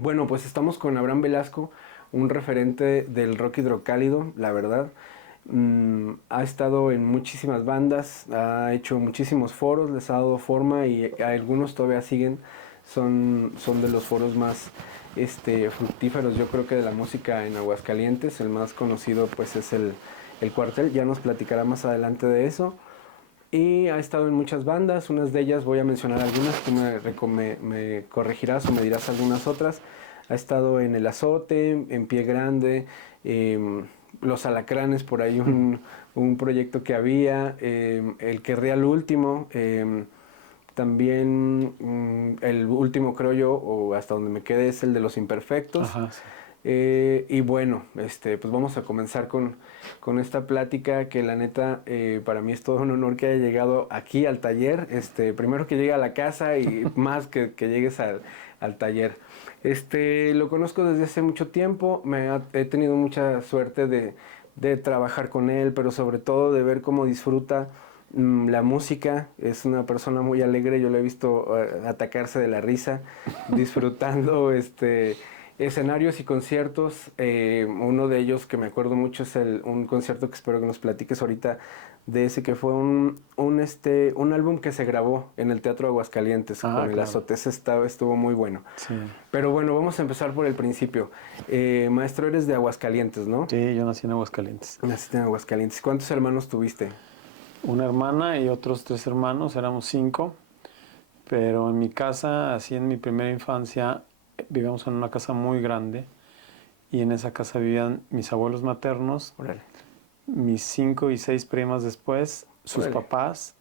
Bueno, pues estamos con Abraham Velasco, un referente del rock hidrocálido, la verdad. Ha estado en muchísimas bandas, ha hecho muchísimos foros, les ha dado forma y algunos todavía siguen. Son de los foros más fructíferos, yo creo que de la música en Aguascalientes. El más conocido pues es el Cuartel, ya nos platicará más adelante de eso. Y ha estado en muchas bandas, unas de ellas voy a mencionar algunas, tú me corregirás o me dirás algunas otras. Ha estado en El Azote, en Pie Grande, Los Alacranes, por ahí un proyecto que había, El que Real Último, también el último creo yo, o hasta donde me quede, es el de Los Imperfectos. Ajá, sí. Y bueno, pues vamos a comenzar con esta plática que la neta para mí es todo un honor que haya llegado aquí al taller. Primero que llegue a la casa y más que llegues al taller. Lo conozco desde hace mucho tiempo, he tenido mucha suerte de trabajar con él, pero sobre todo de ver cómo disfruta la música. Es una persona muy alegre, yo lo he visto atacarse de la risa, disfrutando escenarios y conciertos. Uno de ellos que me acuerdo mucho es un concierto que espero que nos platiques ahorita de ese, que fue un álbum que se grabó en el Teatro Aguascalientes Ah, con El claro. Azote. Ese estuvo muy bueno. Sí. Pero bueno, vamos a empezar por el principio. Maestro, eres de Aguascalientes, ¿no? Sí, yo nací en Aguascalientes. Naciste en Aguascalientes. ¿Cuántos hermanos tuviste? Una hermana y otros 3 hermanos, éramos 5. Pero en mi casa, así en mi primera infancia, vivíamos en una casa muy grande. Y en esa casa vivían mis abuelos maternos, Órale. mis 5 y 6 primas después, sus Órale. papás,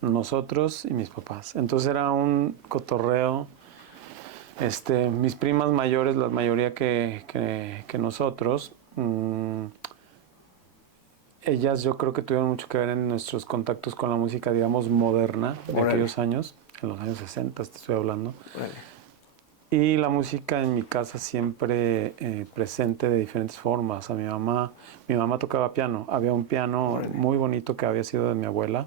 nosotros y mis papás. Entonces era un cotorreo. Mis primas mayores, la mayoría que nosotros, ellas yo creo que tuvieron mucho que ver en nuestros contactos con la música, digamos, moderna de Órale. aquellos años, en los años 60 te estoy hablando. Órale. Y la música en mi casa siempre presente de diferentes formas. Mi mamá tocaba piano, había un piano Órale. muy bonito que había sido de mi abuela.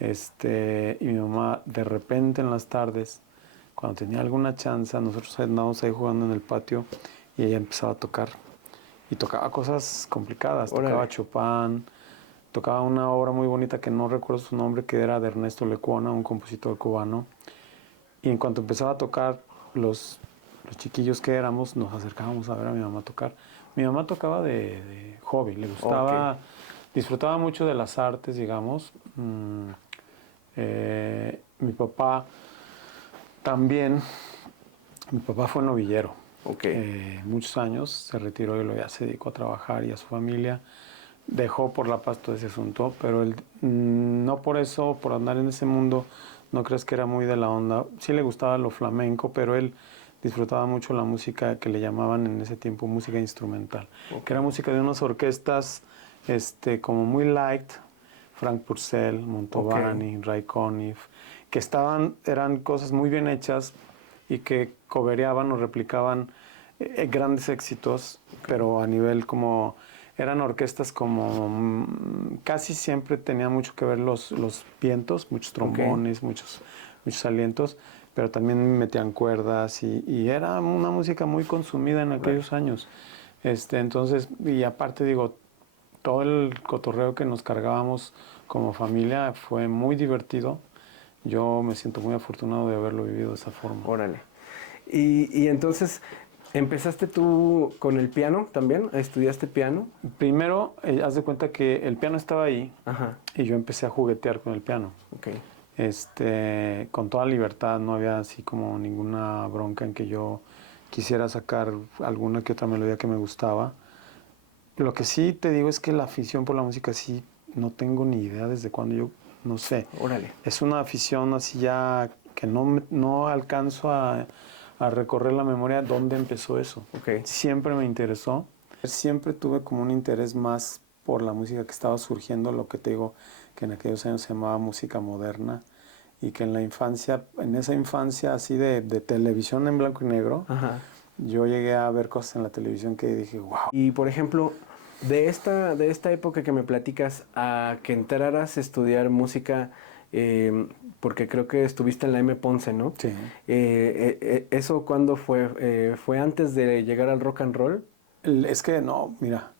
Y mi mamá de repente en las tardes, cuando tenía alguna chance, nosotros andábamos ahí jugando en el patio y ella empezaba a tocar. Y tocaba cosas complicadas, Órale. tocaba Chopin, tocaba una obra muy bonita que no recuerdo su nombre, que era de Ernesto Lecuona, un compositor cubano. Y en cuanto empezaba a tocar, los chiquillos que éramos nos acercábamos a ver a mi mamá tocar. Mi mamá tocaba de hobby, le gustaba, Ok. disfrutaba mucho de las artes, digamos. Mi papá también, mi papá fue novillero. Ok. Muchos años, se retiró y luego ya se dedicó a trabajar y a su familia. Dejó por la paz todo ese asunto, pero él, no por eso, por andar en ese mundo, no crees que era muy de la onda. Sí le gustaba lo flamenco, pero él disfrutaba mucho la música que le llamaban en ese tiempo música instrumental, Ok. que era música de unas orquestas como muy light, Frank Purcell, Montovani, Ray Conniff, que eran cosas muy bien hechas y que cobereaban o replicaban grandes éxitos, pero a nivel como eran orquestas como casi siempre tenía mucho que ver los vientos, muchos trombones, muchos alientos, pero también metían cuerdas y era una música muy consumida en aquellos años. Entonces, y aparte digo, todo el cotorreo que nos cargábamos como familia fue muy divertido. Yo me siento muy afortunado de haberlo vivido de esa forma. Órale. Y entonces, ¿empezaste tú con el piano también? ¿Estudiaste piano? Primero, haz de cuenta que el piano estaba ahí. Ajá. Y yo empecé a juguetear con el piano. Ok. Con toda libertad, no había así como ninguna bronca en que yo quisiera sacar alguna que otra melodía que me gustaba. Lo que sí te digo es que la afición por la música sí no tengo ni idea desde cuándo, yo no sé. Órale. Es una afición así ya que no alcanzo a recorrer la memoria dónde empezó eso. Ok. Siempre me interesó. Siempre tuve como un interés más por la música que estaba surgiendo, lo que te digo, que en aquellos años se llamaba música moderna, y que en la infancia, en esa infancia así de televisión en blanco y negro, Ajá. yo llegué a ver cosas en la televisión que dije, wow. Y por ejemplo, de esta época que me platicas a que entraras a estudiar música porque creo que estuviste en la M. Ponce, ¿no? Sí. ¿Eso cuándo fue? ¿Fue antes de llegar al rock and roll? Es que no, mira,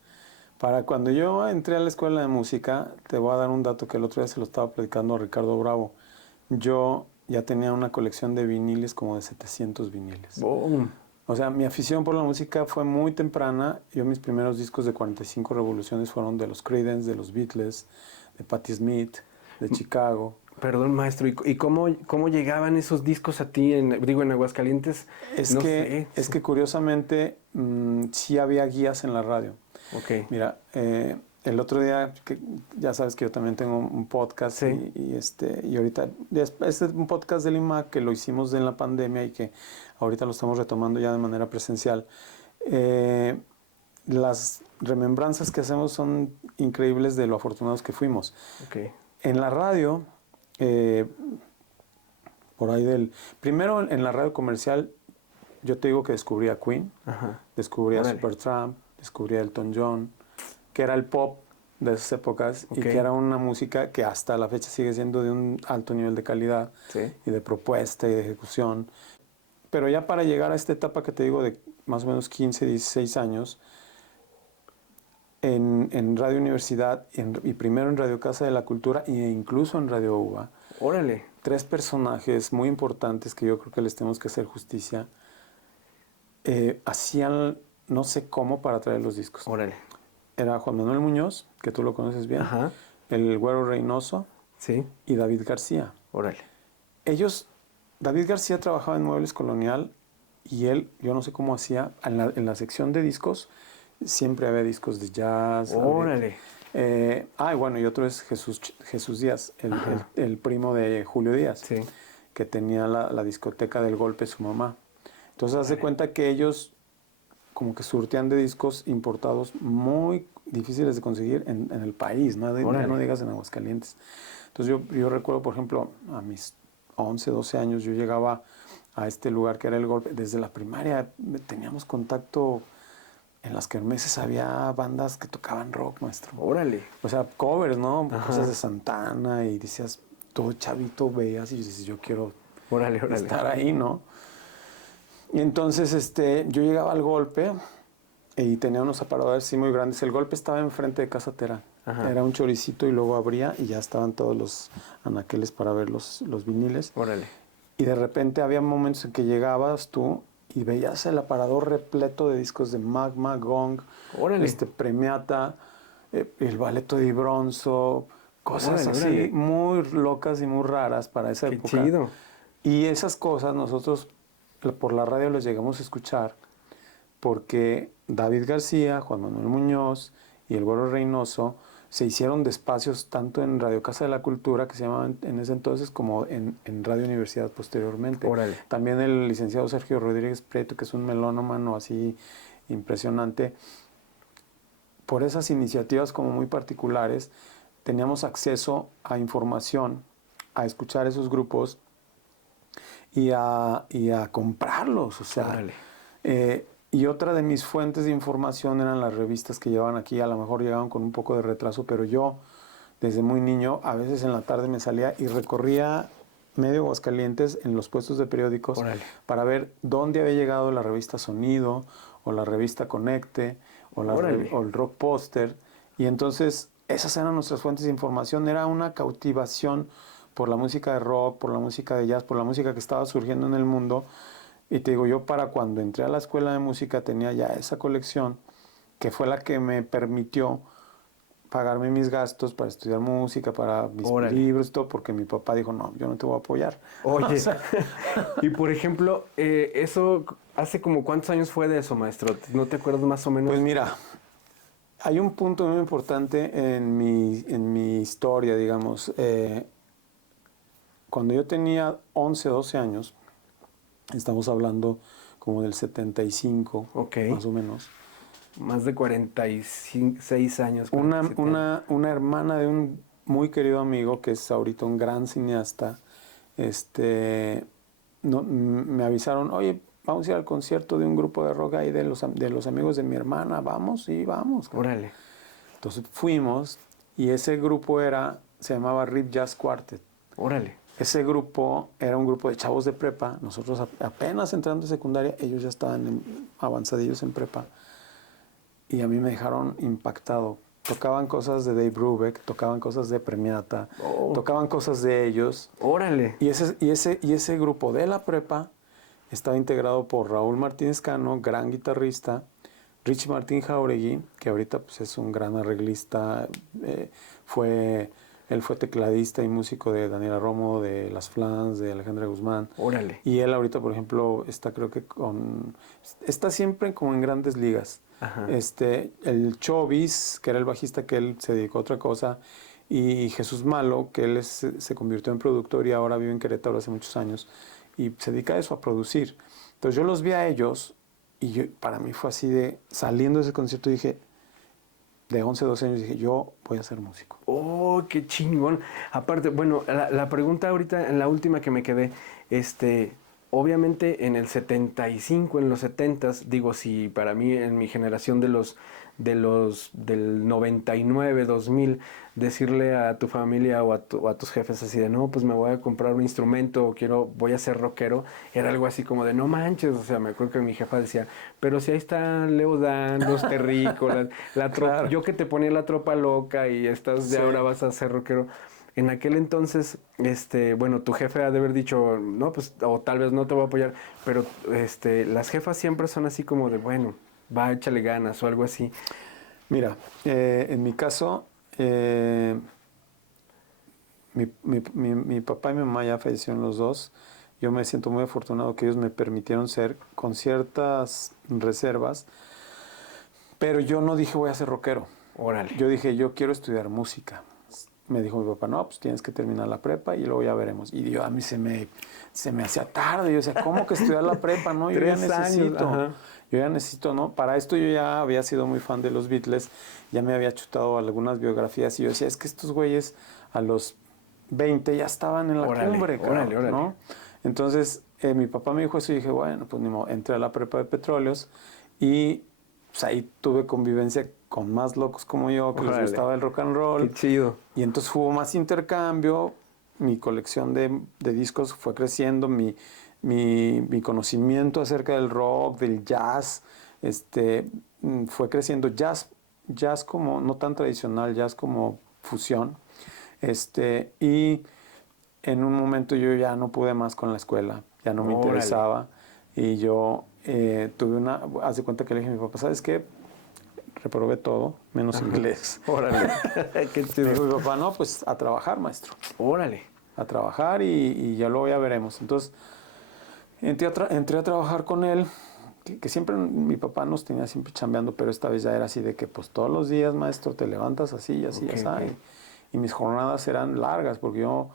para cuando yo entré a la escuela de música, te voy a dar un dato que el otro día se lo estaba platicando a Ricardo Bravo. Yo ya tenía una colección de viniles como de 700 viniles. ¡Boom! O sea, mi afición por la música fue muy temprana. Yo mis primeros discos de 45 revoluciones fueron de los Creedence, de los Beatles, de Patti Smith, de Chicago. Perdón, maestro, ¿y cómo llegaban esos discos a ti, en Aguascalientes? Es que curiosamente sí había guías en la radio. Ok. Mira, el otro día, que ya sabes que yo también tengo un podcast, Sí. y ahorita, este es un podcast del IMAC que lo hicimos en la pandemia y que ahorita lo estamos retomando ya de manera presencial. Las remembranzas que hacemos son increíbles de lo afortunados que fuimos. Ok. En la radio, por ahí primero en la radio comercial, yo te digo que descubrí a Queen, Ajá. descubrí a Órale. Supertramp, descubrí a Elton John, que era el pop de esas épocas y Ok. que era una música que hasta la fecha sigue siendo de un alto nivel de calidad Sí. y de propuesta y de ejecución. Pero ya para llegar a esta etapa que te digo de más o menos 15, 16 años, en Radio Universidad y primero en Radio Casa de la Cultura e incluso en Radio UBA, Órale. 3 personajes muy importantes que yo creo que les tenemos que hacer justicia, hacían no sé cómo para traer los discos. Órale. Era Juan Manuel Muñoz, que tú lo conoces bien, Ajá. el Güero Reynoso Sí. y David García. Órale. David García trabajaba en Muebles Colonial y él, yo no sé cómo hacía, en la sección de discos siempre había discos de jazz. Órale. Y bueno, y otro es Jesús Díaz, el primo de Julio Díaz, Sí. que tenía la discoteca del Golpe, su mamá. Entonces, haz de cuenta que ellos como que surtían de discos importados muy difíciles de conseguir en el país, ¿no? Ya no digas en Aguascalientes. Entonces, yo recuerdo, por ejemplo, a mis 11, 12 años, yo llegaba a este lugar que era el Golpe. Desde la primaria teníamos contacto. En las kermeses había bandas que tocaban rock, maestro. Órale. O sea, covers, ¿no? Ajá. Cosas de Santana y decías, todo chavito veías y dices, yo quiero Órale. estar ahí, ¿no? Y entonces yo llegaba al Golpe y tenía unos aparadores así muy grandes. El Golpe estaba enfrente de Casa Terán. Ajá. Era un choricito y luego abría y ya estaban todos los anaqueles para ver los viniles. Órale. Y de repente había momentos en que llegabas tú y veías el aparador repleto de discos de Magma, Gong, Órale. Premiata, el Balletto di Bronzo, cosas Órale, así órale. muy locas y muy raras para esa Qué época. chido. Y esas cosas nosotros por la radio las llegamos a escuchar porque David García, Juan Manuel Muñoz y el Güero Reynoso se hicieron de espacios tanto en Radio Casa de la Cultura, que se llamaba en ese entonces, como en Radio Universidad posteriormente. Órale. También el licenciado Sergio Rodríguez Prieto, que es un melómano así impresionante. Por esas iniciativas como muy particulares, teníamos acceso a información, a escuchar esos grupos y a comprarlos. O sea, Órale. y otra de mis fuentes de información eran las revistas que llevaban aquí. A lo mejor llegaban con un poco de retraso, pero yo, desde muy niño, a veces en la tarde me salía y recorría medio Aguascalientes en los puestos de periódicos. Órale. Para ver dónde había llegado la revista Sonido, o la revista Conecte, o el Rock Poster. Y entonces, esas eran nuestras fuentes de información. Era una cautivación por la música de rock, por la música de jazz, por la música que estaba surgiendo en el mundo. Y te digo, yo para cuando entré a la escuela de música tenía ya esa colección, que fue la que me permitió pagarme mis gastos para estudiar música, para mis libros y todo, porque mi papá dijo, no, yo no te voy a apoyar. Oye, O sea, y por ejemplo, eso, ¿hace como cuántos años fue de eso, maestro? ¿No te acuerdas más o menos? pues mira, hay un punto muy importante en mi historia, digamos. Cuando yo tenía 11, 12 años, estamos hablando como del 75, más o menos. Más de 46 años. Una hermana de un muy querido amigo, que es ahorita un gran cineasta, me avisaron, oye, vamos a ir al concierto de un grupo de rock ahí de los amigos de mi hermana, ¿vamos? Y vamos. Órale. Entonces fuimos y ese grupo se llamaba Rip Jazz Quartet. Órale. Ese grupo era un grupo de chavos de prepa. Nosotros apenas entrando en secundaria, ellos ya estaban avanzadillos en prepa. Y a mí me dejaron impactado. Tocaban cosas de Dave Brubeck, tocaban cosas de Premiata, tocaban cosas de ellos. Órale. Y ese grupo de la prepa estaba integrado por Raúl Martínez Cano, gran guitarrista, Rich Martín Jauregui, que ahorita pues, es un gran arreglista, él fue tecladista y músico de Daniela Romo, de Las Flans, de Alejandra Guzmán. Órale. Y él ahorita, por ejemplo, está siempre como en grandes ligas. Ajá. El Chovis, que era el bajista, que él se dedicó a otra cosa, y Jesús Malo, que él se convirtió en productor y ahora vive en Querétaro hace muchos años, y se dedica a eso, a producir. Entonces yo los vi a ellos, y para mí fue así de, saliendo de ese concierto, dije, de 11, 12 años, dije, yo voy a ser músico. Oh, qué chingón. Aparte, bueno, la pregunta ahorita, en la última que me quedé, obviamente en el 75, en los 70s, digo, si para mí, en mi generación del 99, 2000, decirle a tu familia o a tus jefes así de, no, pues me voy a comprar un instrumento o voy a ser rockero, era algo así como de, no manches, o sea, me acuerdo que mi jefa decía, pero si ahí están Leodán, Los Terrícolas, Claro. yo que te ponía la Tropa Loca y estás de ahora vas a ser rockero. En aquel entonces, bueno, tu jefe ha de haber dicho, no, pues, o tal vez no te voy a apoyar, pero las jefas siempre son así como de, bueno, va, échale ganas o algo así. Mira, en mi caso, mi papá y mi mamá ya fallecieron los dos. Yo me siento muy afortunado que ellos me permitieron ser con ciertas reservas, pero yo no dije voy a ser rockero. Órale. Yo dije yo quiero estudiar música. Me dijo mi papá, no, pues tienes que terminar la prepa y luego ya veremos. Y a mí se me hacía tarde. Yo decía, ¿cómo que estudiar la prepa? No, yo ya 3 años, necesito. ajá. Yo ya necesito, ¿no? Para esto yo ya había sido muy fan de los Beatles, ya me había chutado algunas biografías y yo decía, es que estos güeyes a los 20 ya estaban en la cumbre, cabrón, órale. ¿no? Entonces, mi papá me dijo eso y dije, bueno, pues ni modo, entré a la prepa de Petróleos y pues, ahí tuve convivencia con más locos como yo, que les gustaba el rock and roll. Qué chido. Y entonces hubo más intercambio, mi colección de discos fue creciendo, mi conocimiento acerca del rock, del jazz, fue creciendo. Jazz como, no tan tradicional, jazz como fusión. Y en un momento yo ya no pude más con la escuela, ya no me interesaba. Y yo haz de cuenta que le dije a mi papá, ¿sabes qué? Reprobé todo, menos inglés. Órale. Qué chido. Me dijo mi papá, no, pues a trabajar, maestro. Órale. A trabajar y ya luego ya veremos. Entonces, entré a trabajar con él, que siempre mi papá nos tenía siempre chambeando, pero esta vez ya era así de que pues todos los días, maestro, te levantas así, así, Okay, así. okay. Y mis jornadas eran largas porque yo,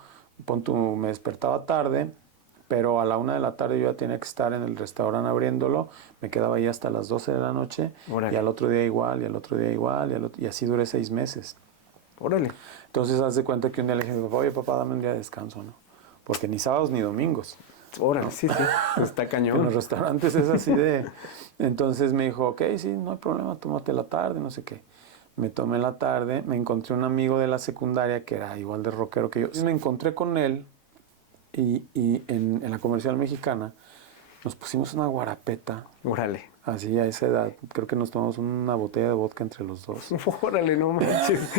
me despertaba tarde, pero a la 1 de la tarde yo ya tenía que estar en el restaurante abriéndolo, me quedaba ahí hasta las 12 de la noche, Órale. y al otro día igual, y al otro día igual, y así duré 6 meses. Órale. Entonces, haz de cuenta que un día le dije a mi papá, oye, papá, dame un día de descanso, ¿no? Porque ni sábados ni domingos. Órale, ¿no? sí. Está cañón. En los restaurantes es así de... Entonces me dijo, ok, sí, no hay problema, tómate la tarde, no sé qué. Me tomé la tarde, me encontré un amigo de la secundaria que era igual de rockero que yo. Entonces me encontré con él y en la Comercial Mexicana nos pusimos una guarapeta. Órale. Así a esa edad, creo que nos tomamos una botella de vodka entre los dos. Órale, no manches.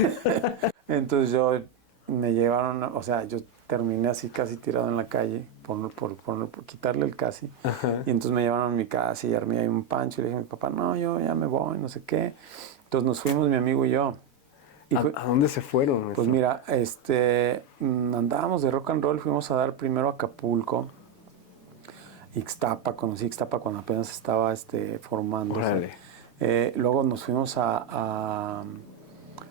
Entonces me llevaron, o sea, yo terminé así casi tirado en la calle por quitarle el casi. Ajá. Y entonces me llevaron a mi casa y armé ahí un pancho y le dije a mi papá, no, yo ya me voy, no sé qué. Entonces nos fuimos mi amigo y yo. Y ¿A dónde se fueron? pues mira, andábamos de rock and roll, fuimos a dar primero a Acapulco, Ixtapa, conocí Ixtapa cuando apenas estaba formándose. Órale. Luego nos fuimos a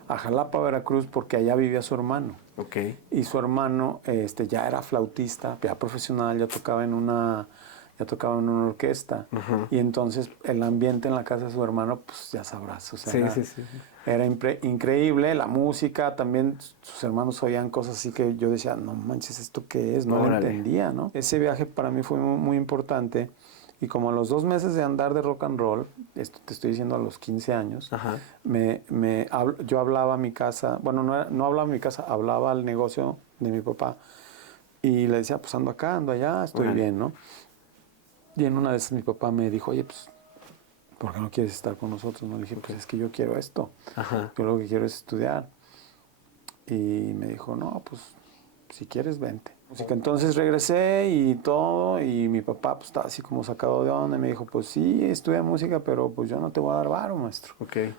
Jalapa, Veracruz, porque allá vivía su hermano. Ok. Y su hermano ya era flautista, ya profesional, ya tocaba en una orquesta. Uh-huh. Y entonces el ambiente en la casa de su hermano, pues ya sabrás. O sea, sí. Era increíble, la música, también sus hermanos oían cosas así que yo decía, no manches, ¿esto qué es? No lo entendía, ¿no? Ese viaje para mí fue muy, muy importante. Y como a los 2 meses de andar de rock and roll, esto te estoy diciendo a los 15 años, Ajá. yo hablaba a mi casa, bueno, no hablaba a mi casa, hablaba al negocio de mi papá, Y le decía, pues ando acá, ando allá, estoy bien, ¿no? Y en una de esas mi papá me dijo, oye, pues, ¿por qué no quieres estar con nosotros? ¿No? Le dije, pues es que yo quiero esto. Yo lo que quiero es estudiar. Y me dijo, no, pues, si quieres, vente. Entonces regresé y todo, y mi papá pues estaba así como sacado de onda, y me dijo, pues sí, estudia música, pero pues yo no te voy a dar varo, maestro.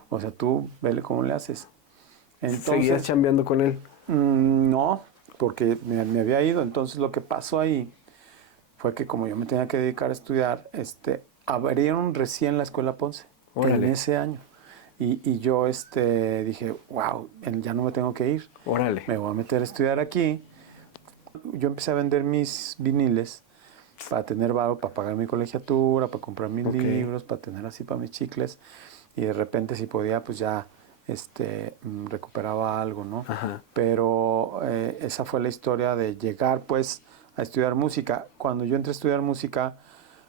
O sea, tú vele cómo le haces. Entonces, ¿seguías chambeando con él? No, porque me había ido. Entonces lo que pasó ahí fue que como yo me tenía que dedicar a estudiar, abrieron recién la Escuela Ponce. Órale. En ese año. Y yo dije, wow, ya no me tengo que ir. Órale. Me voy a meter a estudiar aquí. Yo empecé a vender mis viniles para tener varo, para pagar mi colegiatura, para comprar mis libros, para tener así para mis chicles. Y de repente si podía, pues ya recuperaba algo, ¿no? Pero esa fue la historia de llegar pues a estudiar música. Cuando yo entré a estudiar música,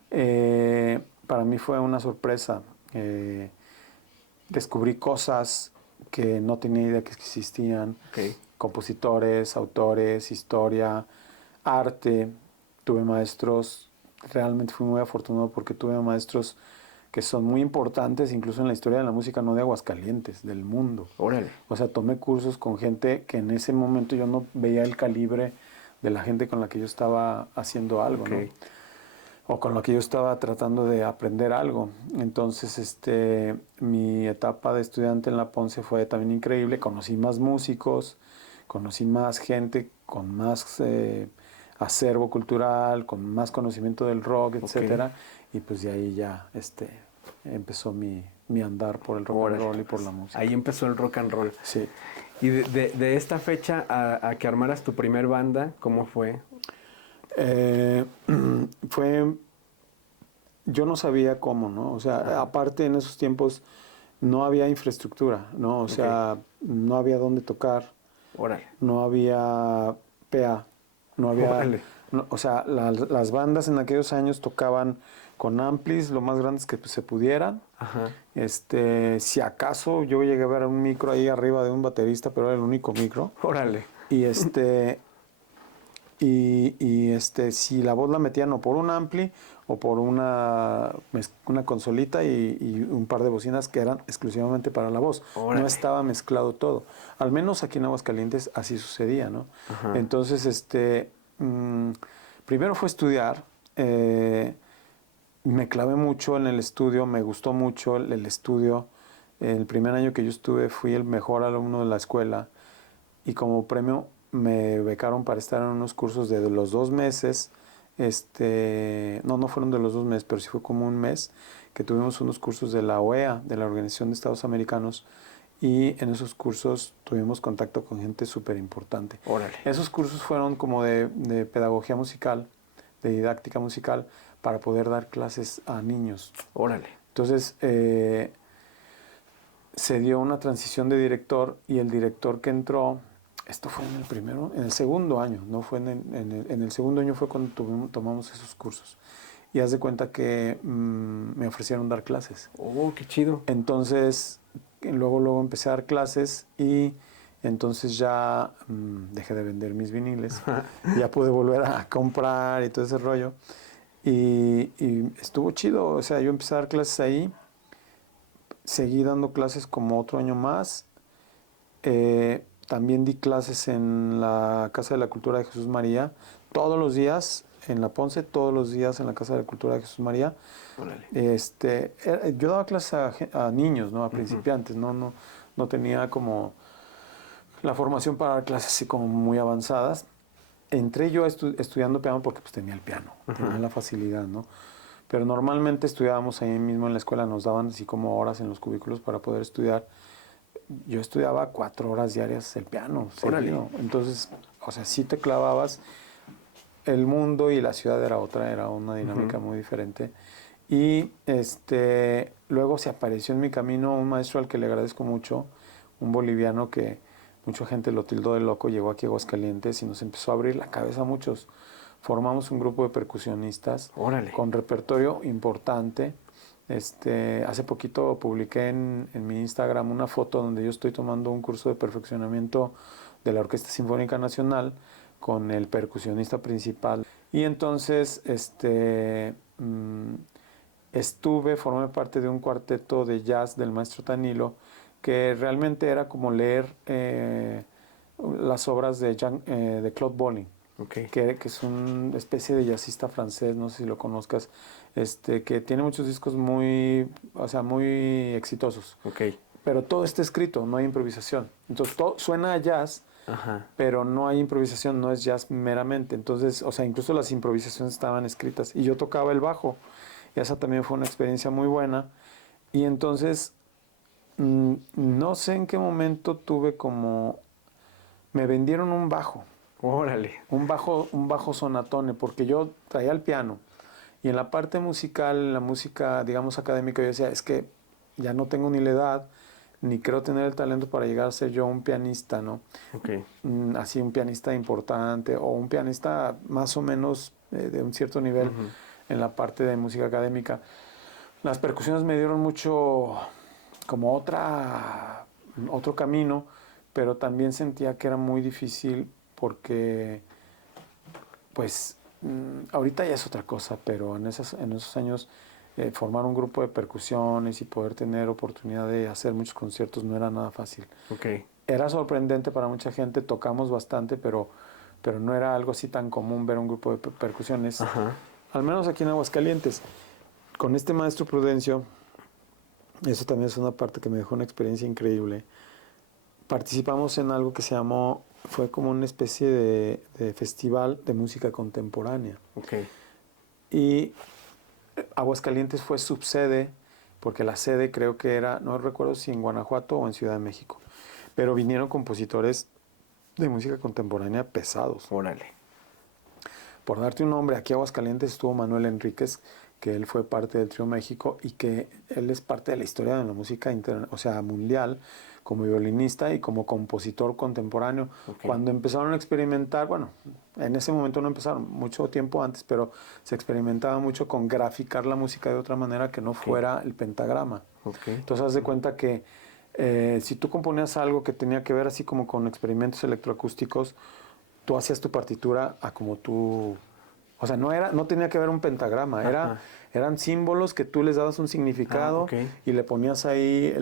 para mí fue una sorpresa. Descubrí cosas que no tenía idea que existían. Compositores, autores, historia, arte. Tuve maestros, realmente fui muy afortunado porque tuve maestros que son muy importantes, incluso en la historia de la música, no de Aguascalientes, del mundo. Órale. O sea, tomé cursos con gente que en ese momento yo no veía el calibre de la gente con la que yo estaba haciendo algo, ¿no? O con la que yo estaba tratando de aprender algo. Entonces, mi etapa de estudiante en la Ponce fue también increíble. Conocí más músicos, conocí más gente con más acervo cultural, con más conocimiento del rock, etcétera. Y pues de ahí ya empezó mi andar por el rock and roll y por la música. Ahí empezó el rock and roll. Sí. Y de esta fecha a que armaras tu primer banda, ¿cómo fue? Yo no sabía cómo, ¿no? O sea, aparte en esos tiempos no había infraestructura, ¿no? O sea, no había dónde tocar. Órale. No había PA, no había... No, o sea, las bandas en aquellos años tocaban con amplis lo más grandes que se pudieran. Si acaso yo llegué a ver un micro ahí arriba de un baterista, pero era el único micro. Órale. Y si la voz la metían o por un ampli o por una consolita y un par de bocinas que eran exclusivamente para la voz. Órale. No estaba mezclado todo. Al menos aquí en Aguascalientes así sucedía, ¿no? Entonces, primero fue estudiar. Me clavé mucho en el estudio, me gustó mucho el estudio. El primer año que yo estuve fui el mejor alumno de la escuela y como premio me becaron para estar en unos cursos de los 2 meses. No fueron de los 2 meses, pero sí fue como un mes que tuvimos unos cursos de la OEA, de la Organización de Estados Americanos, y en esos cursos tuvimos contacto con gente súper importante. Órale. Esos cursos fueron como de pedagogía musical, de didáctica musical, para poder dar clases a niños. Órale. Entonces, se dio una transición de director y el director que entró, esto fue en el segundo año, no fue en el segundo año fue cuando tomamos esos cursos. Y haz de cuenta que me ofrecieron dar clases. ¡Oh, qué chido! Entonces, luego empecé a dar clases y entonces ya dejé de vender mis viniles. Ya pude volver a comprar y todo ese rollo. Y estuvo chido, o sea, yo empecé a dar clases ahí. Seguí dando clases como otro año más. También di clases en la Casa de la Cultura de Jesús María, todos los días en la Ponce, todos los días en la Casa de la Cultura de Jesús María. Yo daba clases a niños, ¿no? A principiantes, no tenía como la formación para dar clases así como muy avanzadas. Entré yo estudiando piano porque pues tenía el piano, tenía la facilidad, ¿no? Pero normalmente estudiábamos ahí mismo en la escuela, nos daban así como horas en los cubículos para poder estudiar. Yo estudiaba 4 horas diarias el piano, seguido. Entonces, o sea, sí te clavabas. El mundo y la ciudad era una dinámica muy diferente. Y luego se apareció en mi camino un maestro al que le agradezco mucho, un boliviano que mucha gente lo tildó de loco, llegó aquí a Aguascalientes y nos empezó a abrir la cabeza a muchos. Formamos un grupo de percusionistas con repertorio importante. Hace poquito publiqué en mi Instagram una foto donde yo estoy tomando un curso de perfeccionamiento de la Orquesta Sinfónica Nacional con el percusionista principal. Y entonces formé parte de un cuarteto de jazz del maestro Tanilo, que realmente era como leer las obras de Claude Bolling, Okay. que es una especie de jazzista francés, no sé si lo conozcas, que tiene muchos discos muy exitosos. Okay. Pero todo está escrito, no hay improvisación. Entonces todo suena a jazz, Ajá. pero no hay improvisación, no es jazz meramente. Entonces, incluso las improvisaciones estaban escritas. Y yo tocaba el bajo. Y esa también fue una experiencia muy buena. Y entonces, no sé en qué momento me vendieron un bajo. Órale. Un bajo sonatone, porque yo traía el piano. Y en la parte musical, la música, digamos, académica, yo decía, es que ya no tengo ni la edad, ni creo tener el talento para llegar a ser yo un pianista, ¿no? Okay. Así un pianista importante o un pianista más o menos de un cierto nivel en la parte de música académica. Las percusiones me dieron mucho como otro camino, pero también sentía que era muy difícil porque, pues, ahorita ya es otra cosa, pero en esos años formar un grupo de percusiones y poder tener oportunidad de hacer muchos conciertos no era nada fácil. Okay. Era sorprendente para mucha gente, tocamos bastante, pero no era algo así tan común ver un grupo de percusiones, Ajá. al menos aquí en Aguascalientes. Con este maestro Prudencio, eso también es una parte que me dejó una experiencia increíble. Participamos en algo que fue como una especie de festival de música contemporánea. Okay. Y Aguascalientes fue subsede, porque la sede creo que era, no recuerdo si en Guanajuato o en Ciudad de México, pero vinieron compositores de música contemporánea pesados. Órale. Por darte un nombre, aquí en Aguascalientes estuvo Manuel Enríquez, que él fue parte del Trío México y que él es parte de la historia de la música mundial, como violinista y como compositor contemporáneo. Okay. Cuando empezaron a experimentar, bueno, en ese momento no empezaron, mucho tiempo antes, pero se experimentaba mucho con graficar la música de otra manera que no fuera el pentagrama. Okay. Entonces haz de cuenta que si tú componías algo que tenía que ver así como con experimentos electroacústicos, tú hacías tu partitura a como tú... O sea, no tenía que ver un pentagrama, eran símbolos que tú les dabas un significado y le ponías ahí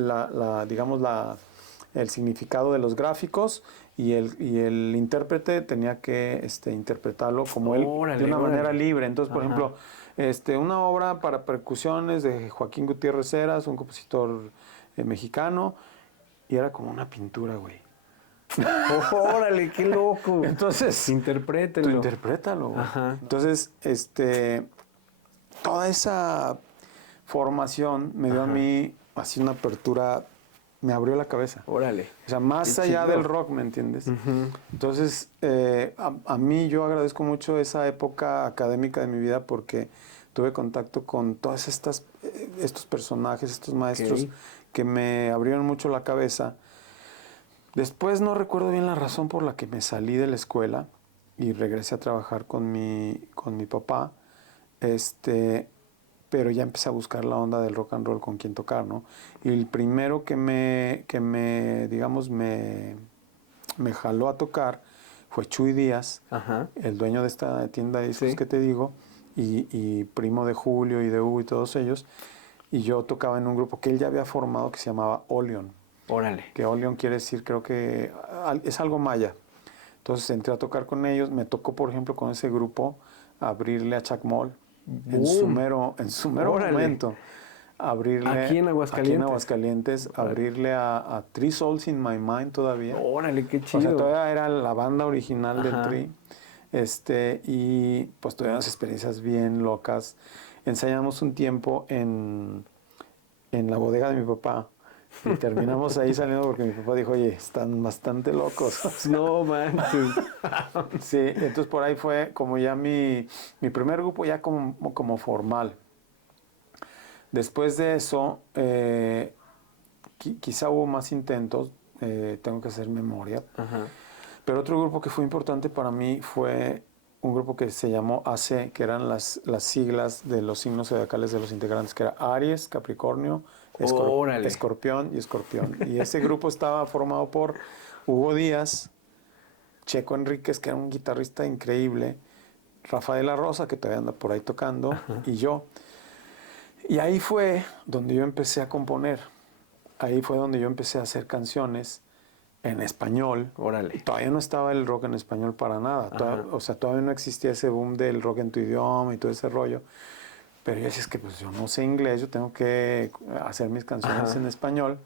el significado de los gráficos y el intérprete tenía que interpretarlo como él de una manera libre. Entonces, por ejemplo, una obra para percusiones de Joaquín Gutiérrez Heras, un compositor mexicano, y era como una pintura, güey. ¡Órale, qué loco! Entonces, interprétalo. Tú interprétalo, güey. Ajá. Entonces, toda esa formación me dio a mí así una apertura, me abrió la cabeza. Órale. O sea, más allá del rock, ¿me entiendes? Entonces, a mí yo agradezco mucho esa época académica de mi vida porque tuve contacto con todos estos personajes, estos maestros que me abrieron mucho la cabeza. Después no recuerdo bien la razón por la que me salí de la escuela y regresé a trabajar con mi papá, pero ya empecé a buscar la onda del rock and roll con quien tocar, ¿no? Y el primero que me jaló a tocar fue Chuy Díaz, el dueño de esta tienda de discos que te digo, y primo de Julio y de Hugo y todos ellos, y yo tocaba en un grupo que él ya había formado que se llamaba Olion. Órale. Que Olion quiere decir, creo que es algo maya. Entonces entré a tocar con ellos, me tocó, por ejemplo, con ese grupo abrirle a Chacmol en su mero momento. Abrirle aquí en Aguascalientes, abrirle a Three Souls in My Mind todavía. Órale, qué chido. O sea, todavía era la banda original del Tri. Y pues tuvimos experiencias bien locas. Ensayamos un tiempo en la bodega de mi papá. Y terminamos ahí saliendo porque mi papá dijo, oye, están bastante locos. No manches. Sí, entonces por ahí fue como ya mi primer grupo ya como formal. Después de eso, quizá hubo más intentos, tengo que hacer memoria. Pero otro grupo que fue importante para mí fue un grupo que se llamó AC, que eran las siglas de los signos zodiacales de los integrantes, que era Aries, Capricornio, Escorpión y Escorpión. Y ese grupo estaba formado por Hugo Díaz, Checo Enríquez, que era un guitarrista increíble, Rafael La Rosa, que todavía anda por ahí tocando, y yo. Y ahí fue donde yo empecé a componer. Ahí fue donde yo empecé a hacer canciones en español. Órale. Y todavía no estaba el rock en español para nada. O sea, todavía no existía ese boom del rock en tu idioma y todo ese rollo. Pero yo decía, es que pues yo no sé inglés, yo tengo que hacer mis canciones en español.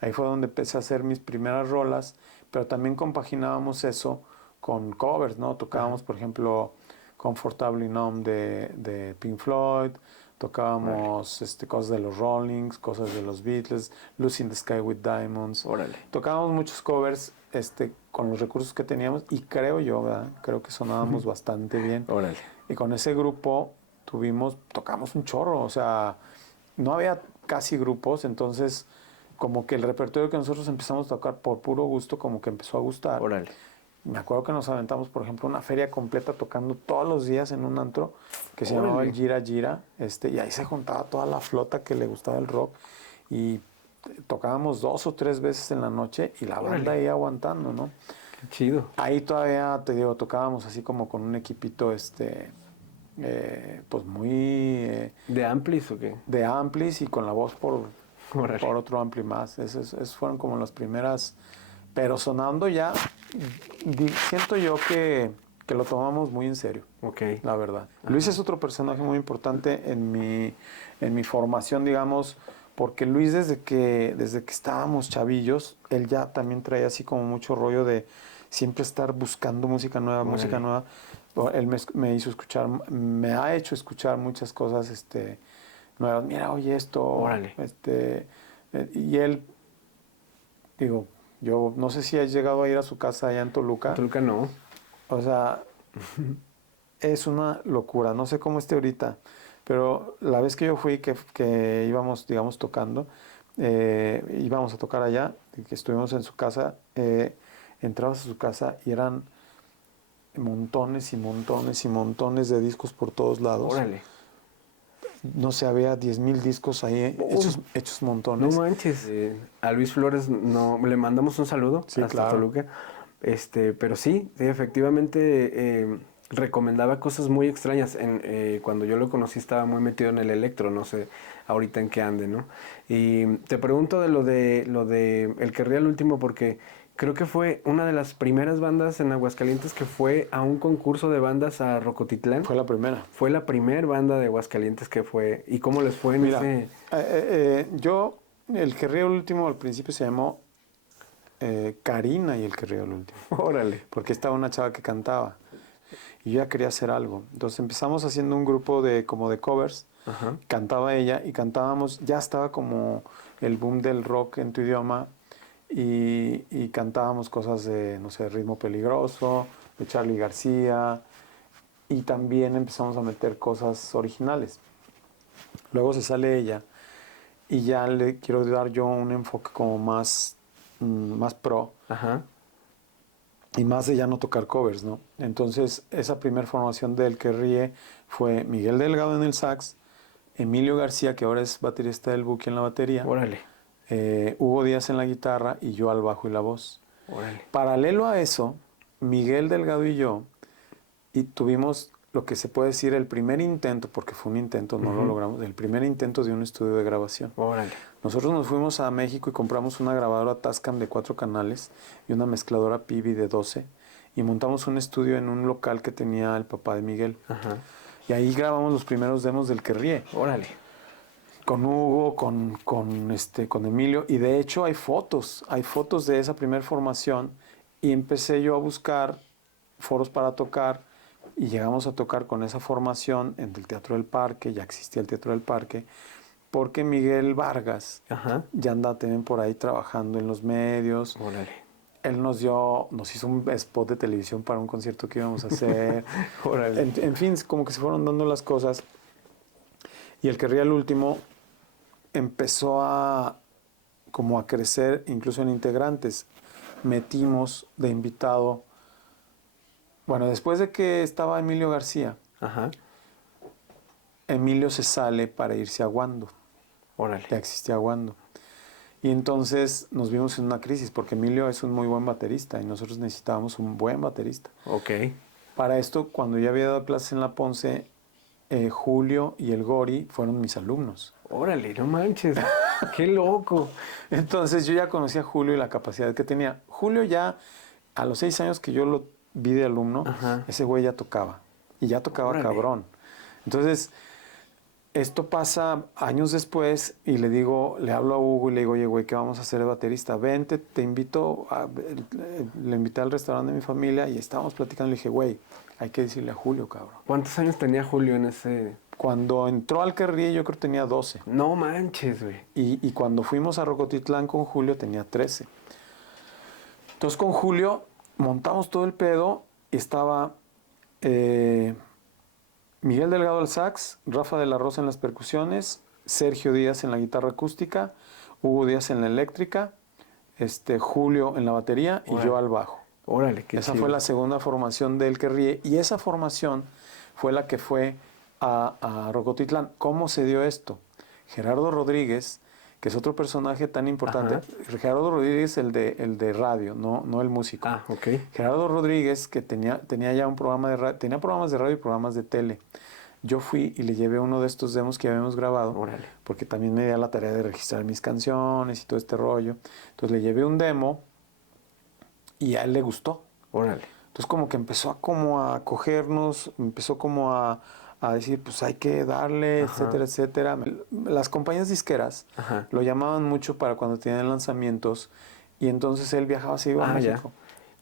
Ahí fue donde empecé a hacer mis primeras rolas, pero también compaginábamos eso con covers, ¿no? Tocábamos, por ejemplo, Comfortably Numb de Pink Floyd, tocábamos cosas de los Rollings, cosas de los Beatles, Lucy in the Sky with Diamonds. Órale. Tocábamos muchos covers con los recursos que teníamos y creo yo, ¿verdad? Creo que sonábamos bastante bien. Órale. Y con ese grupo tocamos un chorro, o sea, no había casi grupos, entonces como que el repertorio que nosotros empezamos a tocar por puro gusto como que empezó a gustar. Órale. Me acuerdo que nos aventamos, por ejemplo, una feria completa tocando todos los días en un antro que se llamaba el Gira Gira, y ahí se juntaba toda la flota que le gustaba el rock y tocábamos 2 o 3 veces en la noche y la banda ahí aguantando, ¿no? Qué chido. Ahí todavía, te digo, tocábamos así como con un equipito, pues muy... ¿De amplis o qué? De amplis y con la voz por otro ampli más. Esas fueron como las primeras, pero sonando ya, siento yo que lo tomamos muy en serio, la verdad. Luis es otro personaje muy importante en mi formación, digamos, porque Luis desde que estábamos chavillos, él ya también traía así como mucho rollo de siempre estar buscando música nueva, música nueva. Él me ha hecho escuchar muchas cosas nuevas. Mira, oye esto. Órale. Y él, digo, yo no sé si has llegado a ir a su casa allá en Toluca. En Toluca no. O sea, es una locura. No sé cómo esté ahorita, pero la vez que yo fui, que íbamos, digamos, tocando, íbamos a tocar allá, que estuvimos en su casa, entrabas a su casa y eran montones y montones y montones de discos por todos lados. Órale. No sé, había 10,000 discos ahí, hechos montones. No manches. A Luis Flores le mandamos un saludo hasta claro. Toluca. Pero sí, efectivamente recomendaba cosas muy extrañas. Cuando yo lo conocí estaba muy metido en el electro, no sé ahorita en qué ande, ¿no? Y te pregunto de lo de El que ría el último porque creo que fue una de las primeras bandas en Aguascalientes que fue a un concurso de bandas a Rocotitlán. Fue la primera. Fue la primera banda de Aguascalientes que fue. ¿Y cómo les fue en ese...? El que ríe el último al principio se llamó Karina y el que ríe el último. Órale. Porque estaba una chava que cantaba. Y yo ya quería hacer algo. Entonces empezamos haciendo un grupo como de covers. Ajá. Cantaba ella y cantábamos, ya estaba como el boom del rock en tu idioma. Y cantábamos cosas de, no sé, Ritmo Peligroso, de Charly García, y también empezamos a meter cosas originales. Luego se sale ella y ya le quiero dar yo un enfoque como más pro. Ajá. Y más de ya no tocar covers, ¿no? Entonces esa primera formación del que ríe fue Miguel Delgado en el sax, Emilio García, que ahora es baterista del Buki en la batería. Órale. Hugo Díaz en la guitarra y yo al bajo y la voz. Órale. Paralelo a eso, Miguel Delgado y yo tuvimos lo que se puede decir el primer intento, porque fue un intento, no lo logramos, el primer intento de un estudio de grabación. Órale. Nosotros nos fuimos a México y compramos una grabadora Tascam de 4 canales y una mezcladora Pivi de 12 y montamos un estudio en un local que tenía el papá de Miguel. Ajá. Y ahí grabamos los primeros demos del que ríe. Órale. Con Hugo, con Emilio, y de hecho hay fotos de esa primera formación, y empecé yo a buscar foros para tocar, y llegamos a tocar con esa formación en el Teatro del Parque, ya existía el Teatro del Parque, porque Miguel Vargas ya andaba también por ahí trabajando en los medios. Órale. Él nos hizo un spot de televisión para un concierto que íbamos a hacer. Órale. En fin, como que se fueron dando las cosas, y el que ría el último empezó a crecer incluso en integrantes. Metimos de invitado, bueno, después de que estaba Emilio García, Emilio se sale para irse a Wando. Órale. Ya existía Wando. Y entonces nos vimos en una crisis, porque Emilio es un muy buen baterista y nosotros necesitábamos un buen baterista. Ok. Para esto, cuando yo había dado clases en la Ponce, Julio y el Gori fueron mis alumnos. Órale, no manches. Qué loco. Entonces yo ya conocía a Julio y la capacidad que tenía. Julio ya, a los 6 años que yo lo vi de alumno, Ajá. ese güey ya tocaba. Y ya tocaba Órale. cabrón. Entonces, esto pasa años después y le hablo a Hugo y le digo, oye, güey, ¿qué vamos a hacer de baterista? Vente, te invito, le invité al restaurante de mi familia y estábamos platicando. Le dije, güey, hay que decirle a Julio, cabrón. ¿Cuántos años tenía Julio en ese...? Cuando entró al Carrier yo creo que tenía 12. No manches, güey. Y cuando fuimos a Rocotitlán con Julio tenía 13. Entonces con Julio montamos todo el pedo y estaba Miguel Delgado al sax, Rafa de la Rosa en las percusiones, Sergio Díaz en la guitarra acústica, Hugo Díaz en la eléctrica, Julio en la batería y yo al bajo. Órale, qué Esa chido. fue la segunda formación del que ríe y esa formación fue la que fue a Rocotitlán. ¿Cómo se dio esto? Gerardo Rodríguez, que es otro personaje tan importante. Ajá. Gerardo Rodríguez, el de radio, no el músico. Ah, ok. Gerardo Rodríguez, que tenía ya un programa de radio, tenía programas de radio y programas de tele. Yo fui y le llevé uno de estos demos que habíamos grabado, Órale. porque también me di la tarea de registrar mis canciones y todo este rollo. Entonces le llevé un demo y a él le gustó. Órale. Entonces como que empezó a cogernos, empezó como a decir, pues hay que darle, Ajá. etcétera, etcétera. Las compañías disqueras Ajá. lo llamaban mucho para cuando tenían lanzamientos y entonces él viajaba, se iba a México,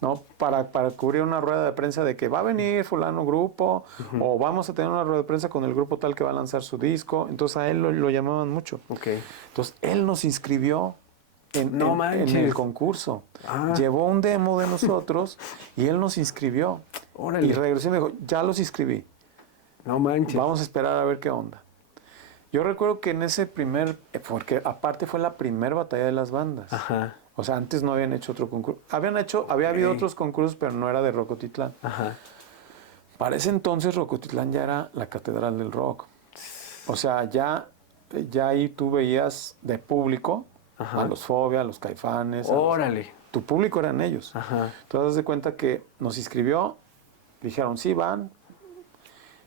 ¿no? Para cubrir una rueda de prensa de que va a venir fulano grupo o vamos a tener una rueda de prensa con el grupo tal que va a lanzar su disco. Entonces a él lo llamaban mucho. Ok. Entonces él nos inscribió en manches. el concurso. Ah. Llevó un demo de nosotros y él nos inscribió. Órale. Y regresó y me dijo, ya los inscribí. No manches. Vamos a esperar a ver qué onda. Yo recuerdo que en ese porque aparte fue la primera batalla de las bandas. Ajá. O sea, antes no habían hecho otro concurso. Había habido otros concursos, pero no era de Rocotitlán. Ajá. Para ese entonces Rocotitlán ya era la catedral del rock. O sea, ya ahí tú veías de público Ajá. a los Fobia, a los Caifanes. Órale. Tu público eran ellos. Ajá. Entonces, das de cuenta que nos inscribió, dijeron, sí, van.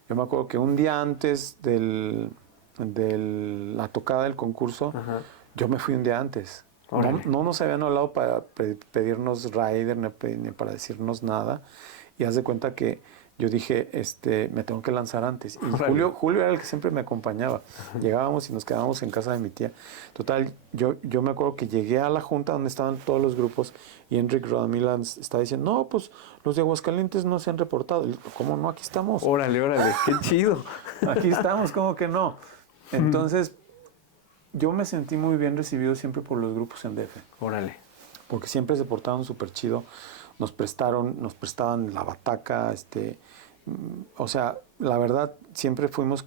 Yo me acuerdo que un día antes de la tocada del concurso, Ajá. yo me fui un día antes. No nos habían hablado para pedirnos rider ni para decirnos nada. Y haz de cuenta que yo dije, me tengo que lanzar antes. Y Julio era el que siempre me acompañaba. Ajá. Llegábamos y nos quedábamos en casa de mi tía. Total, yo me acuerdo que llegué a la junta donde estaban todos los grupos y Enric Rodamila estaba diciendo, no, pues los de Aguascalientes no se han reportado. Y, ¿cómo no? Aquí estamos. Órale, qué chido. Aquí estamos, ¿cómo que no? Entonces, yo me sentí muy bien recibido siempre por los grupos en DF. Órale. Porque siempre se portaron súper chido. Nos prestaban la bataca, o sea, la verdad, siempre fueron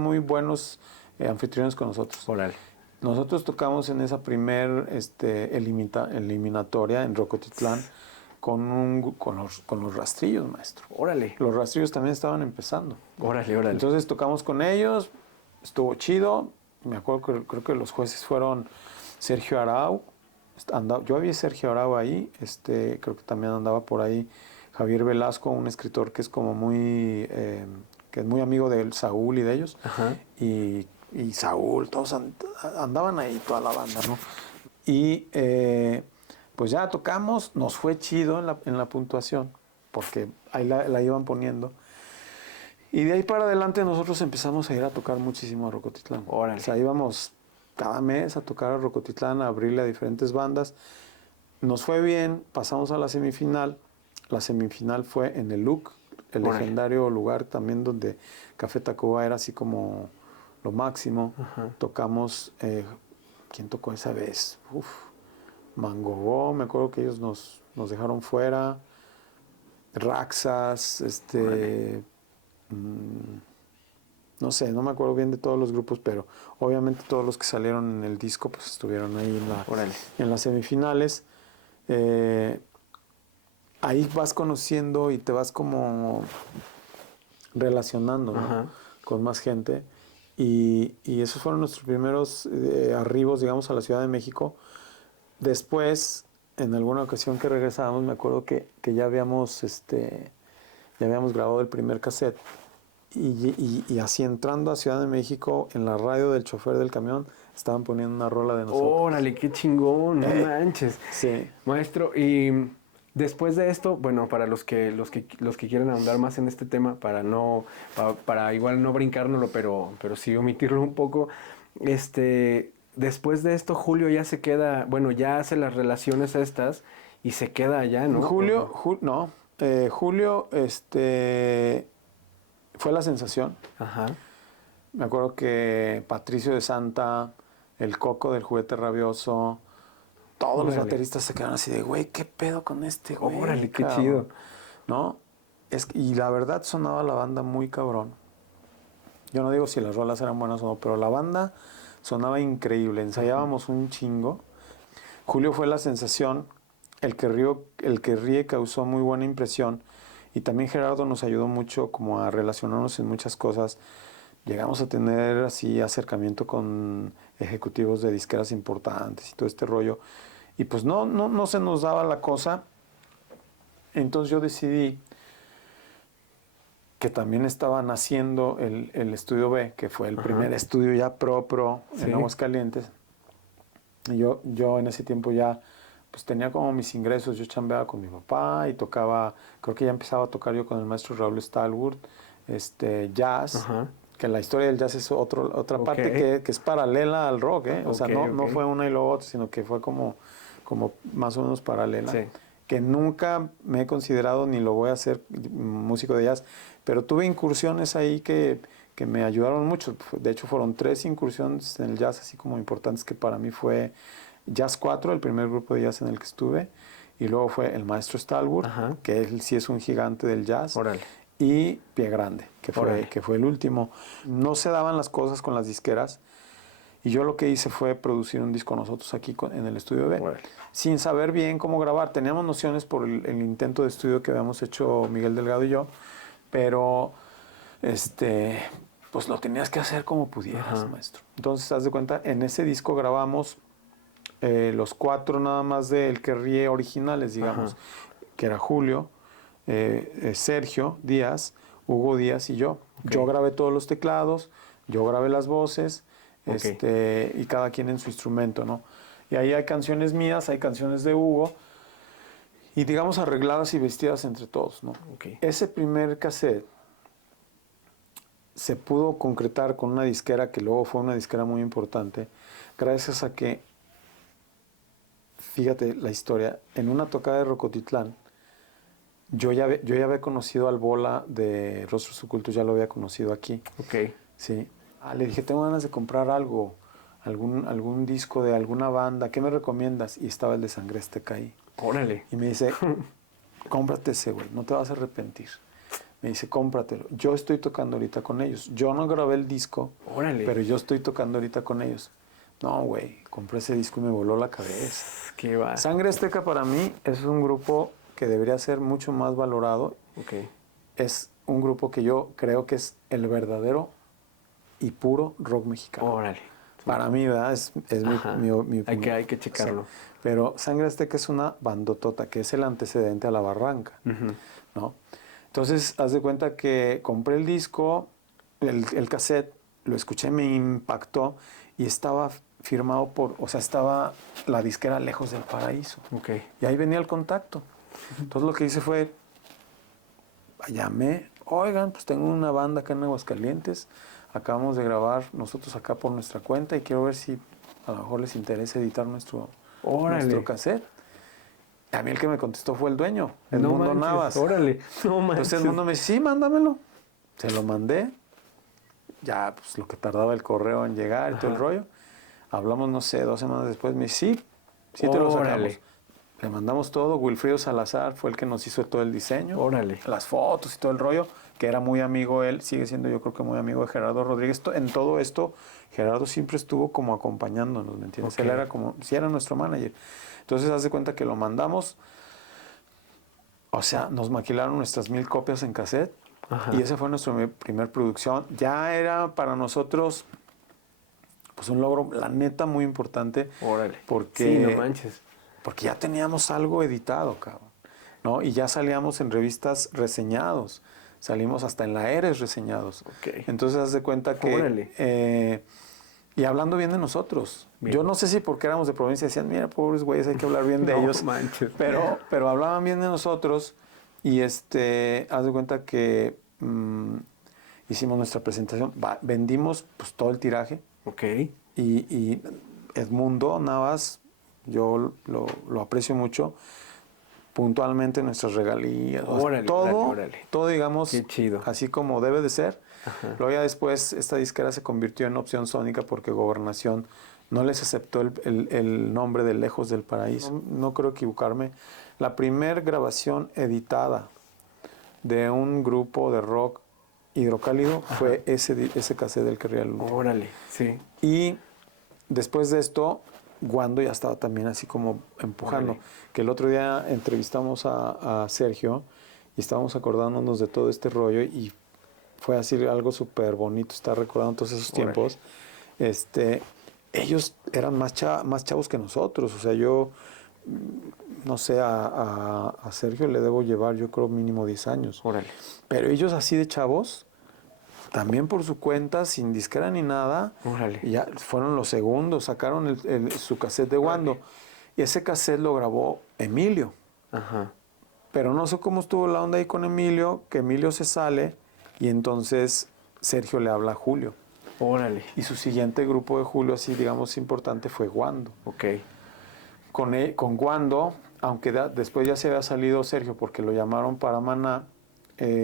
muy buenos anfitriones con nosotros. Órale. Nosotros tocamos en esa primer eliminatoria en Rocotitlán con los Rastrillos, maestro. Órale. Los Rastrillos también estaban empezando. Órale. Entonces tocamos con ellos, estuvo chido. Me acuerdo que creo que los jueces fueron Sergio Arau. Yo había Sergio Arau ahí, creo que también andaba por ahí Javier Velasco, un escritor que es como que es muy amigo de Saúl y de ellos. Ajá. Y Saúl, todos andaban ahí, toda la banda, ¿no? Y pues ya tocamos, nos fue chido en la puntuación, porque ahí la iban poniendo. Y de ahí para adelante nosotros empezamos a ir a tocar muchísimo a Rocotitlán. Órale. O sea, íbamos cada mes a tocar a Rocotitlán, a abrirle a diferentes bandas. Nos fue bien, pasamos a la semifinal. La semifinal fue en el LUC, el legendario lugar también donde Café Tacuba era así como lo máximo. Ajá. Tocamos, ¿quién tocó esa vez? Mangogó, me acuerdo que ellos nos dejaron fuera. Raxas, no sé, no me acuerdo bien de todos los grupos, pero obviamente todos los que salieron en el disco pues estuvieron ahí en las semifinales. Ahí vas conociendo y te vas como relacionando, ¿no? Con más gente. Y esos fueron nuestros primeros arribos, digamos, a la Ciudad de México. Después, en alguna ocasión que regresábamos, me acuerdo que ya habíamos grabado el primer cassette. Y así entrando a Ciudad de México, en la radio del chofer del camión, estaban poniendo una rola de nosotros. Órale, qué chingón, no manches. Sí. Maestro, y después de esto, bueno, para los que quieran ahondar más en este tema, para igual no brincárnoslo, pero sí omitirlo un poco, después de esto Julio ya se queda, bueno, ya hace las relaciones estas y se queda allá, ¿no? Julio fue la sensación. Ajá. Me acuerdo que Patricio de Santa, el Coco del Juguete Rabioso, todos los bateristas se quedaron así de, güey, ¿qué pedo con este güey? Órale, qué chido. ¿No? Y la verdad sonaba la banda muy cabrón. Yo no digo si las rolas eran buenas o no, pero la banda sonaba increíble. Ensayábamos un chingo. Julio fue la sensación. El que ríe causó muy buena impresión. Y también Gerardo nos ayudó mucho como a relacionarnos en muchas cosas. Llegamos a tener así acercamiento con ejecutivos de disqueras importantes y todo este rollo. Y pues no se nos daba la cosa. Entonces yo decidí que también estaba naciendo el Estudio B, que fue el primer estudio ya pro en Aguascalientes. Y yo en ese tiempo ya pues tenía como mis ingresos. Yo chambeaba con mi papá y tocaba, creo que ya empezaba a tocar yo con el maestro Raúl Stalwart, jazz. Ajá. Que la historia del jazz es otra parte que es paralela al rock, ¿eh? O sea, no fue una y luego otra, sino que fue como más o menos paralela. Sí. Que nunca me he considerado ni lo voy a hacer músico de jazz, pero tuve incursiones ahí que me ayudaron mucho. De hecho, fueron 3 incursiones en el jazz así como importantes, que para mí fue Jazz 4, el primer grupo de jazz en el que estuve, y luego fue el maestro Stalwart, que él sí es un gigante del jazz. Órale. Y Pie Grande, que fue el último. No se daban las cosas con las disqueras, y yo lo que hice fue producir un disco nosotros aquí en el Estudio B, sin saber bien cómo grabar. Teníamos nociones por el intento de estudio que habíamos hecho Miguel Delgado y yo, pero pues lo tenías que hacer como pudieras, maestro. Entonces, haz de cuenta, en ese disco grabamos los 4 nada más de El que ríe originales, digamos, que era Julio, Sergio Díaz, Hugo Díaz y yo. Yo grabé todos los teclados, yo grabé las voces, y cada quien en su instrumento, ¿no? Y ahí hay canciones mías, hay canciones de Hugo, y digamos arregladas y vestidas entre todos, ¿no? Ese primer cassette se pudo concretar con una disquera que luego fue una disquera muy importante, gracias a que, fíjate la historia, en una tocada de Rocotitlán, yo ya había conocido al Bola de Rostros Ocultos, ya lo había conocido aquí. Sí. Le dije, tengo ganas de comprar algo, algún disco de alguna banda, ¿qué me recomiendas? Y estaba el de Sangre Azteca ahí. Órale. Y me dice, cómprate ese, güey, no te vas a arrepentir. Me dice, cómpratelo. Yo estoy tocando ahorita con ellos. Yo no grabé el disco, pero yo estoy tocando ahorita con ellos. No, güey, compré ese disco y me voló la cabeza. ¿Qué va? Sangre Azteca para mí es un grupo que debería ser mucho más valorado. Es un grupo que yo creo que es el verdadero y puro rock mexicano. Órale. Para mí, ¿verdad? Es mi opinión. Hay que checarlo. Sí. Pero Sangre Azteca es una bandotota, que es el antecedente a La Barranca, ¿no? Entonces, haz de cuenta que compré el disco, el cassette, lo escuché, me impactó, y estaba firmado estaba la disquera Lejos del Paraíso. Y ahí venía el contacto. Entonces, lo que hice fue, llamé, oigan, pues tengo una banda acá en Aguascalientes, acabamos de grabar nosotros acá por nuestra cuenta y quiero ver si a lo mejor les interesa editar nuestro cassette. A mí el que me contestó fue el dueño, Edmundo Navas. Órale, no manches. Entonces Edmundo me dice, sí, mándamelo. Se lo mandé. Ya, pues lo que tardaba el correo en llegar y todo el rollo. Hablamos, no sé, 2 semanas después. Me dice, sí te lo sacamos. Le mandamos todo. Wilfrido Salazar fue el que nos hizo todo el diseño. Órale. Las fotos y todo el rollo, que era muy amigo él, sigue siendo yo creo que muy amigo de Gerardo Rodríguez. En todo esto, Gerardo siempre estuvo como acompañándonos, ¿me entiendes? Él era como, sí era nuestro manager. Entonces, haz de cuenta que lo mandamos, o sea, nos maquilaron nuestras 1000 copias en cassette. Y esa fue nuestra primer producción. Ya era para nosotros pues un logro, la neta, muy importante. Órale. Porque, sí, no manches. Porque ya teníamos algo editado, cabrón, ¿no? Y ya salíamos en revistas reseñados. Salimos hasta en la Eres reseñados. Okay. Entonces, haz de cuenta que... y hablando bien de nosotros. Bien. Yo no sé si porque éramos de provincia decían, mira, pobres güeyes, hay que hablar bien de ellos. Manches. Pero hablaban bien de nosotros y haz de cuenta que hicimos nuestra presentación. Vendimos pues todo el tiraje. Ok. Y Edmundo Navas, yo lo aprecio mucho, puntualmente nuestras regalías, órale, órale. todo digamos, qué chido. Así como debe de ser. Ajá. Luego ya después esta disquera se convirtió en Opción Sónica porque Gobernación no les aceptó el nombre de Lejos del Paraíso. No creo equivocarme. La primer grabación editada de un grupo de rock hidrocálido fue ese cassette del que Real. Órale, sí. Y después de esto, Guando ya estaba también así como empujando. Órale. Que el otro día entrevistamos a Sergio y estábamos acordándonos de todo este rollo y fue así algo súper bonito estar recordando todos esos tiempos. Ellos eran más chavos que nosotros. O sea, yo, no sé, a Sergio le debo llevar, yo creo, mínimo 10 años. Órale. Pero ellos así de chavos, también por su cuenta, sin disquera ni nada, órale. Ya fueron los segundos, sacaron su cassette de Guando. Órale. Y ese cassette lo grabó Emilio. Ajá. Pero no sé cómo estuvo la onda ahí con Emilio, que Emilio se sale y entonces Sergio le habla a Julio. Órale. Y su siguiente grupo de Julio, así digamos importante, fue Guando. Ok. Con Guando, aunque después ya se había salido Sergio porque lo llamaron para Maná,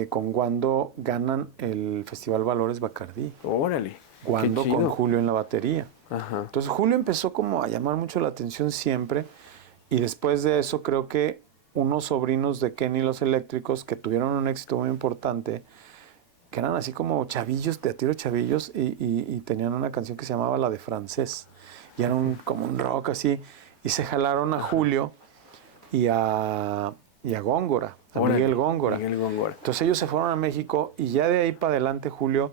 con Guando ganan el Festival Valores Bacardí. Órale. Guando con Julio en la batería. Ajá. Entonces Julio empezó como a llamar mucho la atención siempre y después de eso creo que unos sobrinos de Kenny Los Eléctricos que tuvieron un éxito muy importante, que eran así como chavillos, de a tiro chavillos, y tenían una canción que se llamaba La de Francés. Y era como un rock así. Y se jalaron a Julio y a Góngora, Miguel Góngora. Entonces ellos se fueron a México y ya de ahí para adelante Julio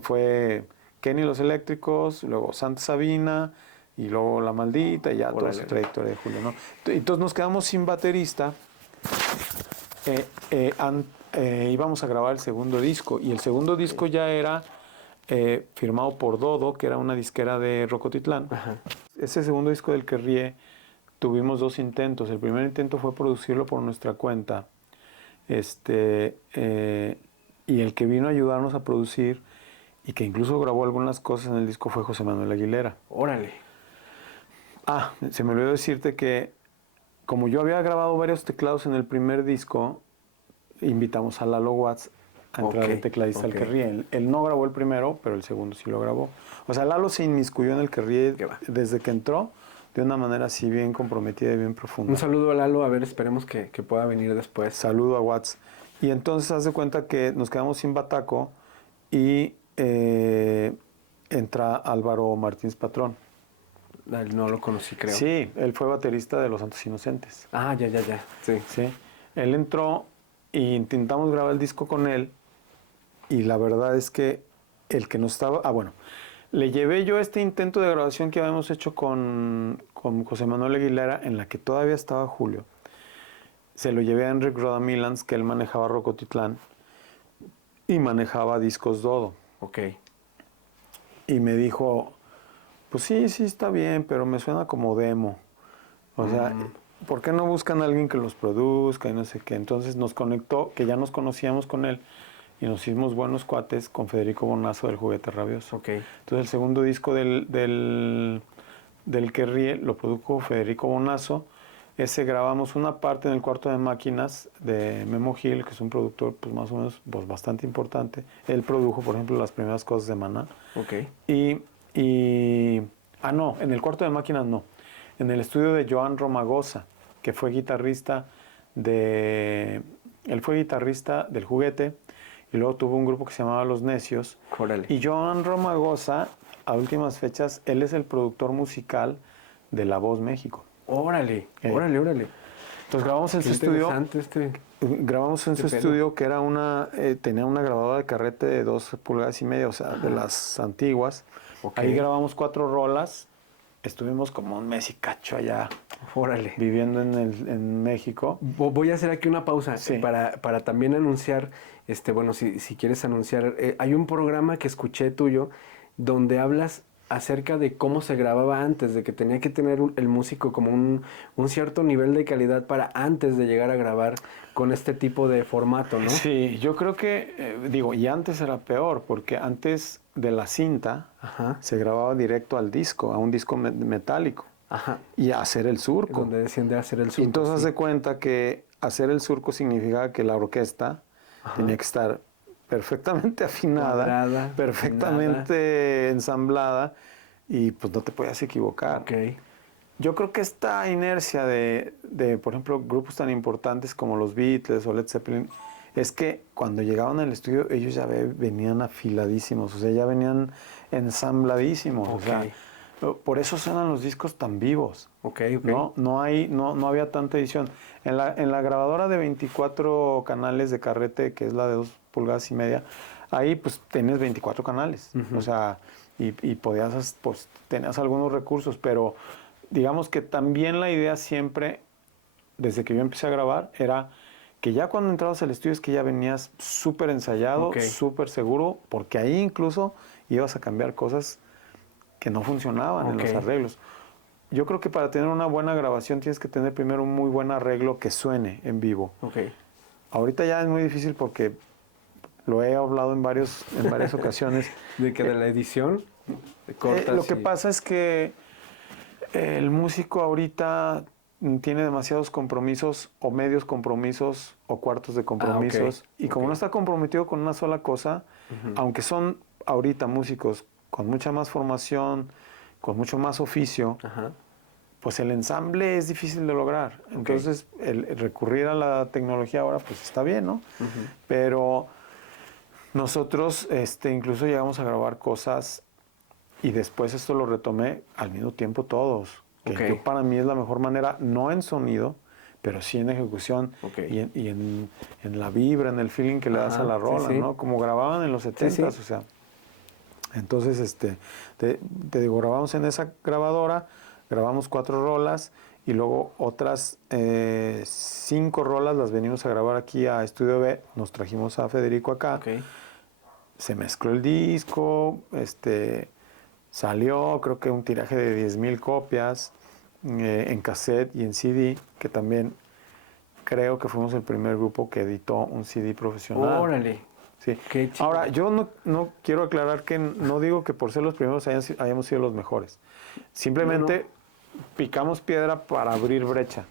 fue Kenny Los Eléctricos, luego Santa Sabina y luego La Maldita y ya toda su trayectoria de Julio, ¿no? Entonces nos quedamos sin baterista. Íbamos a grabar el segundo disco y el segundo disco ya era firmado por Dodo, que era una disquera de Rocotitlán. Ajá. Ese segundo disco del que ríe tuvimos 2 intentos. El primer intento fue producirlo por nuestra cuenta y el que vino a ayudarnos a producir y que incluso grabó algunas cosas en el disco fue José Manuel Aguilera. Órale. Se me olvidó decirte que como yo había grabado varios teclados en el primer disco, invitamos a Lalo Watts a entrar de tecladista al que ríe. Él no grabó el primero, pero el segundo sí lo grabó. O sea, Lalo se inmiscuyó en el que ríe desde que entró de una manera así bien comprometida y bien profunda. Un saludo a Lalo, a ver, esperemos que pueda venir después. Saludo a Watts. Y entonces haz de cuenta que nos quedamos sin bataco y entra Álvaro Martínez Patrón. No lo conocí, creo. Sí, él fue baterista de Los Santos Inocentes. Ya. Sí. Él entró y intentamos grabar el disco con él y la verdad es que el que nos estaba... le llevé yo este intento de grabación que habíamos hecho con José Manuel Aguilera, en la que todavía estaba Julio. Se lo llevé a Enric Rodamilans, que él manejaba Rocotitlán y manejaba Discos Dodo. Ok. Y me dijo, pues sí, está bien, pero me suena como demo. O sea, ¿por qué no buscan a alguien que los produzca y no sé qué? Entonces nos conectó, que ya nos conocíamos con él, y nos hicimos buenos cuates con Federico Bonazo del Juguete Rabioso. Okay. Entonces el segundo disco del que ríe lo produjo Federico Bonazo. Ese grabamos una parte en el cuarto de máquinas de Memo Gil, que es un productor pues más o menos bastante importante. Él produjo, por ejemplo, las primeras cosas de Maná. Okay. No, en el cuarto de máquinas no. En el estudio de Joan Romagosa, que fue guitarrista él fue guitarrista del Juguete y luego tuvo un grupo que se llamaba Los Necios. Órale. Y Joan Romagosa, a últimas fechas, él es el productor musical de La Voz México. Órale. Entonces grabamos en Qué su estudio. interesante Grabamos en su pedo. estudio que era tenía una grabadora de carrete de 2,5 pulgadas, o sea, de las antiguas. Ok. Ahí grabamos 4 rolas. Estuvimos como un mes y cacho allá Órale. viviendo en México. Voy a hacer aquí una pausa Sí. para también anunciar, bueno, si quieres anunciar, hay un programa que escuché tuyo donde hablas acerca de cómo se grababa antes, de que tenía que tener el músico como un cierto nivel de calidad para antes de llegar a grabar con este tipo de formato, ¿no? Sí, yo creo que, y antes era peor, porque antes de la cinta Ajá. se grababa directo al disco, a un disco metálico, Ajá. y hacer el surco. Donde decían de hacer el Y surco. entonces haz sí. de cuenta que hacer el surco significaba que la orquesta Ajá. tenía que estar perfectamente afinada, Cuadrada, perfectamente ensamblada, y pues no te podías equivocar. Ok. Yo creo que esta inercia de, por ejemplo, grupos tan importantes como los Beatles o Led Zeppelin, es que cuando llegaban al estudio ellos ya venían afiladísimos, o sea, ya venían ensambladísimos. Ok. O sea, por eso suenan los discos tan vivos. Ok. No había tanta edición. En la grabadora de 24 canales de carrete, que es la de 2,5 pulgadas, ahí pues tenías 24 canales. Ujú. O sea, y podías, pues tenías algunos recursos, pero digamos que también la idea siempre, desde que yo empecé a grabar, era que ya cuando entrabas al estudio es que ya venías súper ensayado, Ok. súper seguro, porque ahí incluso ibas a cambiar cosas que no funcionaban en Ok. los arreglos. Yo creo que para tener una buena grabación tienes que tener primero un muy buen arreglo que suene en vivo. Ok. Ahorita ya es muy difícil porque lo he hablado en varias ocasiones. De que de la edición cortas Lo que pasa es que el músico ahorita tiene demasiados compromisos o medios compromisos o cuartos de compromisos. Y como no está comprometido con una sola cosa, aunque son ahorita músicos con mucha más formación, con mucho más oficio, Ajá. pues el ensamble es difícil de lograr. Entonces, el recurrir a la tecnología ahora, pues está bien, ¿no? Pero nosotros incluso llegamos a grabar cosas y después esto lo retomé al mismo tiempo todos. Que yo, para mí es la mejor manera, no en sonido, pero sí en ejecución y en la vibra, en el feeling que le das a la rola, ¿no? Como grababan en los 70s, o sea. Entonces, te digo, grabamos en esa grabadora, grabamos 4 rolas y luego otras 5 rolas las venimos a grabar aquí a Estudio B. Nos trajimos a Federico acá. Se mezcló el disco, salió creo que un tiraje de 10,000 copias en cassette y en CD, que también creo que fuimos el primer grupo que editó un CD profesional. Órale. Sí. Qué chido. Ahora, yo no quiero aclarar que no digo que por ser los primeros hayamos sido los mejores. Simplemente picamos piedra para abrir brecha.